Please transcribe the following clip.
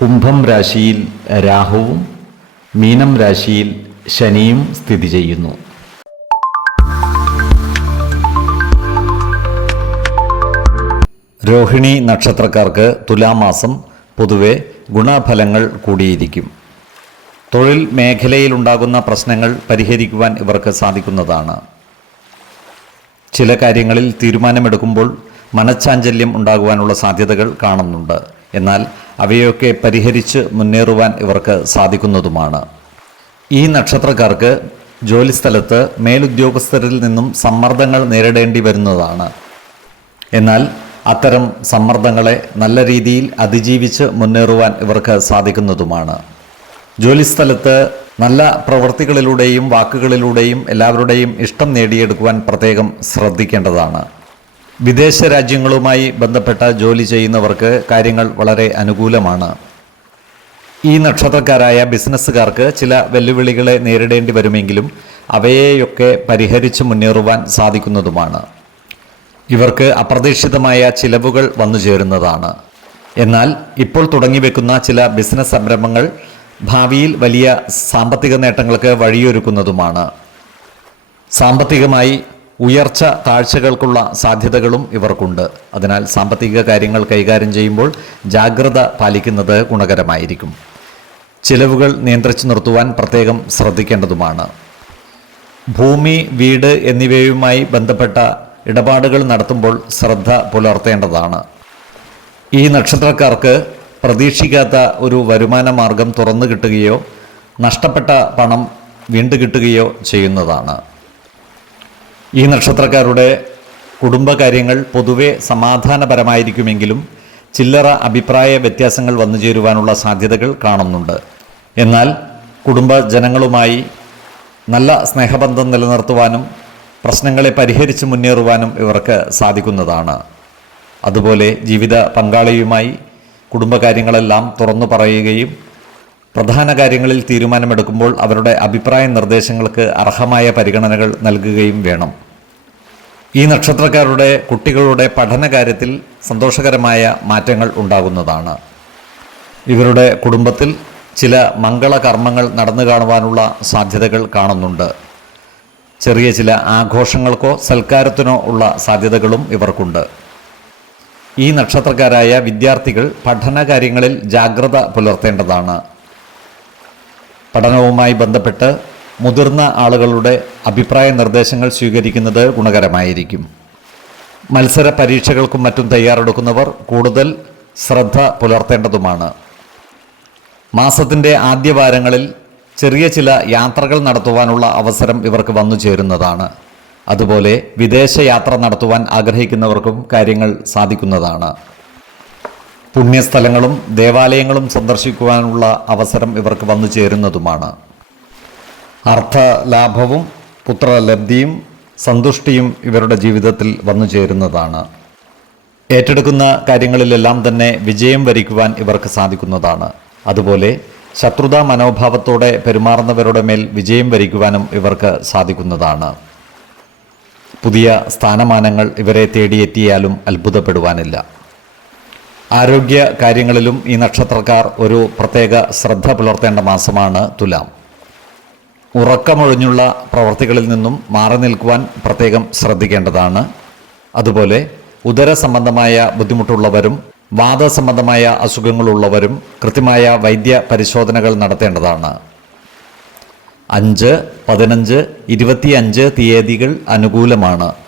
കുംഭം രാശിയിൽ രാഹുവും മീനം രാശിയിൽ ശനിയും സ്ഥിതി ചെയ്യുന്നു. രോഹിണി നക്ഷത്രക്കാർക്ക് തുലാമാസം പൊതുവെ ഗുണഫലങ്ങൾ കൂടിയിരിക്കും. തൊഴിൽ മേഖലയിലുണ്ടാകുന്ന പ്രശ്നങ്ങൾ പരിഹരിക്കുവാൻ ഇവർക്ക് സാധിക്കുന്നതാണ്. ചില കാര്യങ്ങളിൽ തീരുമാനമെടുക്കുമ്പോൾ മനഃചാഞ്ചല്യം ഉണ്ടാകുവാനുള്ള സാധ്യതകൾ കാണുന്നുണ്ട്. എന്നാൽ അവയൊക്കെ പരിഹരിച്ച് മുന്നേറുവാൻ ഇവർക്ക് സാധിക്കുന്നതുമാണ്. ഈ നക്ഷത്രക്കാർക്ക് ജോലിസ്ഥലത്ത് മേലുദ്യോഗസ്ഥരിൽ നിന്നും സമ്മർദ്ദങ്ങൾ നേരിടേണ്ടി വരുന്നതാണ്. എന്നാൽ അത്തരം സമ്മർദ്ദങ്ങളെ നല്ല രീതിയിൽ അതിജീവിച്ച് മുന്നേറുവാൻ ഇവർക്ക് സാധിക്കുന്നതുമാണ്. ജോലിസ്ഥലത്ത് നല്ല പ്രവൃത്തികളിലൂടെയും വാക്കുകളിലൂടെയും എല്ലാവരുടെയും ഇഷ്ടം നേടിയെടുക്കുവാൻ പ്രത്യേകം ശ്രദ്ധിക്കേണ്ടതാണ്. വിദേശ രാജ്യങ്ങളുമായി ബന്ധപ്പെട്ട ജോലി ചെയ്യുന്നവർക്ക് കാര്യങ്ങൾ വളരെ അനുകൂലമാണ്. ഈ നക്ഷത്രക്കാരായ ബിസിനസ്സുകാർക്ക് ചില വെല്ലുവിളികളെ നേരിടേണ്ടി വരുമെങ്കിലും അവയെയൊക്കെ പരിഹരിച്ച് മുന്നേറുവാൻ സാധിക്കുന്നതുമാണ്. ഇവർക്ക് അപ്രതീക്ഷിതമായ ചിലവുകൾ വന്നു ചേരുന്നതാണ്. എന്നാൽ ഇപ്പോൾ തുടങ്ങിവെക്കുന്ന ചില ബിസിനസ് സംരംഭങ്ങൾ ഭാവിയിൽ വലിയ സാമ്പത്തിക നേട്ടങ്ങൾക്ക് വഴിയൊരുക്കുന്നതുമാണ്. സാമ്പത്തികമായി ഉയർച്ച താഴ്ചകൾക്കുള്ള സാധ്യതകളും ഇവർക്കുണ്ട്. അതിനാൽ സാമ്പത്തിക കാര്യങ്ങൾ കൈകാര്യം ചെയ്യുമ്പോൾ ജാഗ്രത പാലിക്കുന്നത് ഗുണകരമായിരിക്കും. ചിലവുകൾ നിയന്ത്രിച്ചു നിർത്തുവാൻ പ്രത്യേകം ശ്രദ്ധിക്കേണ്ടതുമാണ്. ഭൂമി വീട് എന്നിവയുമായി ബന്ധപ്പെട്ട ഇടപാടുകൾ നടത്തുമ്പോൾ ശ്രദ്ധ പുലർത്തേണ്ടതാണ്. ഈ നക്ഷത്രക്കാർക്ക് പ്രതീക്ഷിക്കാത്ത ഒരു വരുമാന മാർഗം തുറന്നു കിട്ടുകയോ നഷ്ടപ്പെട്ട പണം വീണ്ടു കിട്ടുകയോ ചെയ്യുന്നതാണ്. ഈ നക്ഷത്രക്കാരുടെ കുടുംബകാര്യങ്ങൾ പൊതുവെ സമാധാനപരമായിരിക്കുമെങ്കിലും ചില്ലറ അഭിപ്രായ വ്യത്യാസങ്ങൾ വന്നു ചേരുവാനുള്ള സാധ്യതകൾ കാണുന്നുണ്ട്. എന്നാൽ കുടുംബജനങ്ങളുമായി നല്ല സ്നേഹബന്ധം നിലനിർത്തുവാനും പ്രശ്നങ്ങളെ പരിഹരിച്ച് മുന്നേറുവാനും ഇവർക്ക് സാധിക്കുന്നതാണ്. അതുപോലെ ജീവിത പങ്കാളിയുമായി കുടുംബകാര്യങ്ങളെല്ലാം തുറന്നു പറയുകയും പ്രധാന കാര്യങ്ങളിൽ തീരുമാനമെടുക്കുമ്പോൾ അവരുടെ അഭിപ്രായ നിർദ്ദേശങ്ങൾക്ക് അർഹമായ പരിഗണനകൾ നൽകുകയും വേണം. ഈ നക്ഷത്രക്കാരുടെ കുട്ടികളുടെ പഠനകാര്യത്തിൽ സന്തോഷകരമായ മാറ്റങ്ങൾ ഉണ്ടാകുന്നതാണ്. ഇവരുടെ കുടുംബത്തിൽ ചില മംഗളകർമ്മങ്ങൾ നടന്നു കാണുവാനുള്ള സാധ്യതകൾ കാണുന്നുണ്ട്. ചെറിയ ചില ആഘോഷങ്ങൾക്കോ സൽക്കാരത്തിനോ ഉള്ള സാധ്യതകളും ഇവർക്കുണ്ട്. ഈ നക്ഷത്രക്കാരായ വിദ്യാർത്ഥികൾ പഠനകാര്യങ്ങളിൽ ജാഗ്രത പുലർത്തേണ്ടതാണ്. പഠനവുമായി ബന്ധപ്പെട്ട് മുതിർന്ന ആളുകളുടെ അഭിപ്രായ നിർദ്ദേശങ്ങൾ സ്വീകരിക്കുന്നത് ഗുണകരമായിരിക്കും. മത്സര പരീക്ഷകൾക്കും മറ്റും തയ്യാറെടുക്കുന്നവർ കൂടുതൽ ശ്രദ്ധ പുലർത്തേണ്ടതുമാണ്. മാസത്തിന്റെ ആദ്യ വാരങ്ങളിൽ ചെറിയ ചില യാത്രകൾ നടത്തുവാനുള്ള അവസരം ഇവർക്ക് വന്നു ചേരുന്നതാണ്. അതുപോലെ വിദേശ യാത്ര നടത്തുവാൻ ആഗ്രഹിക്കുന്നവർക്കും കാര്യങ്ങൾ സാധിക്കുന്നതാണ്. പുണ്യസ്ഥലങ്ങളും ദേവാലയങ്ങളും സന്ദർശിക്കുവാനുള്ള അവസരം ഇവർക്ക് വന്നു ചേരുന്നതുമാണ്. അർത്ഥലാഭവും പുത്രലബ്ധിയും സന്തുഷ്ടിയും ഇവരുടെ ജീവിതത്തിൽ വന്നു ചേരുന്നതാണ്. ഏറ്റെടുക്കുന്ന കാര്യങ്ങളിലെല്ലാം തന്നെ വിജയം വരിക്കുവാൻ ഇവർക്ക് സാധിക്കുന്നതാണ്. അതുപോലെ ശത്രുതാ മനോഭാവത്തോടെ പെരുമാറുന്നവരുടെ മേൽ വിജയം വരിക്കുവാനും ഇവർക്ക് സാധിക്കുന്നതാണ്. പുതിയ സ്ഥാനമാനങ്ങൾ ഇവരെ തേടിയെത്തിയാലും അത്ഭുതപ്പെടുവാനില്ല. ആരോഗ്യ കാര്യങ്ങളിലും ഈ നക്ഷത്രക്കാർ ഒരു പ്രത്യേക ശ്രദ്ധ പുലർത്തേണ്ട മാസമാണ് തുലാം. ഉറക്കമൊഴിഞ്ഞുള്ള പ്രവർത്തികളിൽ നിന്നും മാറി നിൽക്കുവാൻ പ്രത്യേകം ശ്രദ്ധിക്കേണ്ടതാണ്. അതുപോലെ ഉദര സംബന്ധമായ ബുദ്ധിമുട്ടുള്ളവരും വാദ സംബന്ധമായ അസുഖങ്ങളുള്ളവരും കൃത്യമായ വൈദ്യ പരിശോധനകൾ നടത്തേണ്ടതാണ്. അഞ്ച് പതിനഞ്ച് ഇരുപത്തിയഞ്ച് തീയതികൾ അനുകൂലമാണ്.